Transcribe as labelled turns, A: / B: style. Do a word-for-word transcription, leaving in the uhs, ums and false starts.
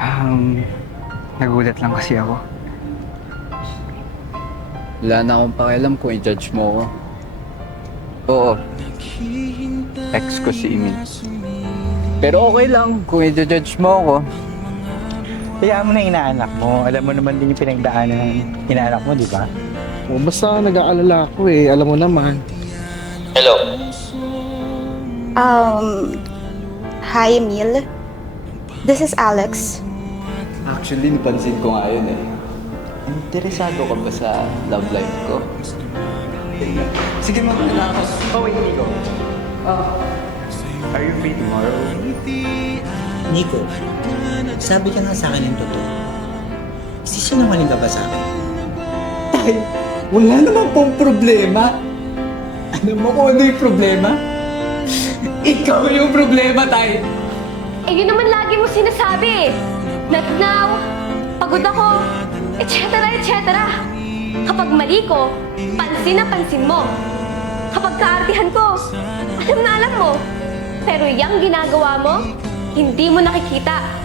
A: Um, nagulat lang kasi ako.
B: Wala na akong pakialam kung i-judge mo ako. Oo, ex ko si Emil. Pero okay lang kung i-judge mo ako.
A: Kaya mo na inaanak mo. Alam mo naman din yung pinagdaanan ng inaanak mo, di ba?
C: O, basta nag-aalala ako eh. Alam mo naman.
D: Um, hi, Emil. This is Alex.
B: Actually, napansin ko nga yun eh. Interesado ka ba sa love life ko?
A: Sige, mag-alala ako. Oh, wait, Nico. Oh, are you free tomorrow?
E: Nico, sabi ka nga sa akin yung totoo. Sisinungaling ka ba sa akin?
F: Tay, wala naman pong problema. Alam mo kung ano yung problema? Ikaw yung problema, Tay.
G: Eh, yun naman lagi mo sinasabi eh. Not now, pagod ako, et cetera, et cetera. Kapag mali ko, pansin na pansin mo. Kapag kaartihan ko, alam na alam mo. Pero yung ginagawa mo, hindi mo nakikita.